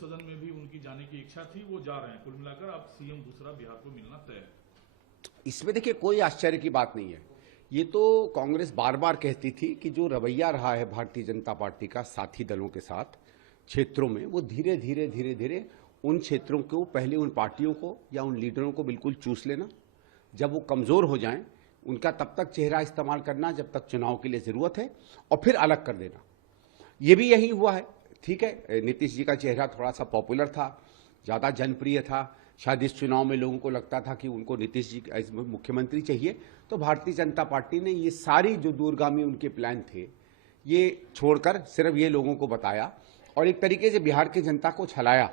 सदन में भी उनकी जाने की इच्छा थी, वो जा रहे हैं। कुल मिलाकर अब सीएम दूसरा बिहार को मिलना तय है। इसमें देखिए कोई आश्चर्य की बात नहीं है। ये तो कांग्रेस बार बार कहती थी कि जो रवैया रहा है भारतीय जनता पार्टी का साथी दलों के साथ क्षेत्रों में, वो धीरे धीरे उन क्षेत्रों को, पहले उन पार्टियों को या उन लीडरों को बिल्कुल चूस लेना। जब वो कमजोर हो जाएं, उनका तब तक चेहरा इस्तेमाल करना जब तक चुनाव के लिए जरूरत है, और फिर अलग कर देना। ये भी यही हुआ है। ठीक है, नीतीश जी का चेहरा थोड़ा सा पॉपुलर था, ज्यादा जनप्रिय था। शायद इस चुनाव में लोगों को लगता था कि उनको नीतीश जी मुख्यमंत्री चाहिए, तो भारतीय जनता पार्टी ने ये सारी जो दूरगामी उनके प्लान थे ये छोड़कर सिर्फ ये लोगों को बताया और एक तरीके से बिहार की जनता को छलाया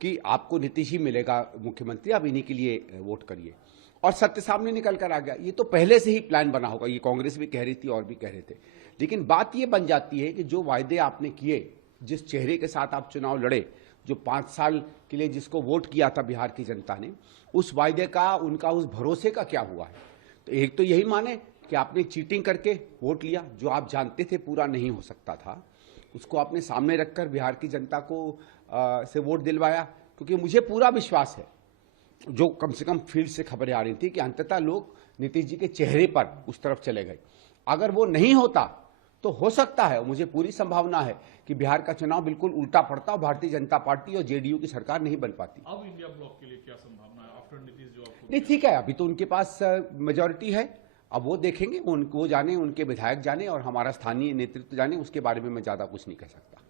कि आपको नीतीश ही मिलेगा मुख्यमंत्री, आप इन्हीं के लिए वोट करिए, और सत्य सामने निकल कर आ गया। ये तो पहले से ही प्लान बना होगा, ये कांग्रेस भी कह रही थी और भी कह रहे थे। लेकिन बात ये बन जाती है कि जो वायदे आपने किए, जिस चेहरे के साथ आप चुनाव लड़े, जो 5 साल के लिए जिसको वोट किया था बिहार की जनता ने, उस वायदे का, उनका उस भरोसे का क्या हुआ है? तो एक तो यही माने कि आपने चीटिंग करके वोट लिया, जो आप जानते थे पूरा नहीं हो सकता था, उसको आपने सामने रखकर बिहार की जनता को से वोट दिलवाया। क्योंकि मुझे पूरा विश्वास है, जो कम से कम फील्ड से खबरें आ रही थी, कि अंततः लोग नीतीश जी के चेहरे पर उस तरफ चले गए। अगर वो नहीं होता तो हो सकता है, मुझे पूरी संभावना है कि बिहार का चुनाव बिल्कुल उल्टा पड़ता और भारतीय जनता पार्टी और जेडीयू की सरकार नहीं बन पाती। अब इंडिया ब्लॉक के लिए क्या संभावना है आफ्टर नीतीश जो आपको? नहीं, ठीक है, अभी तो उनके पास मेजोरिटी है, अब वो देखेंगे, वो जाने, उनके विधायक जाने और हमारा स्थानीय नेतृत्व जाने, उसके बारे में मैं ज्यादा कुछ नहीं कह सकता।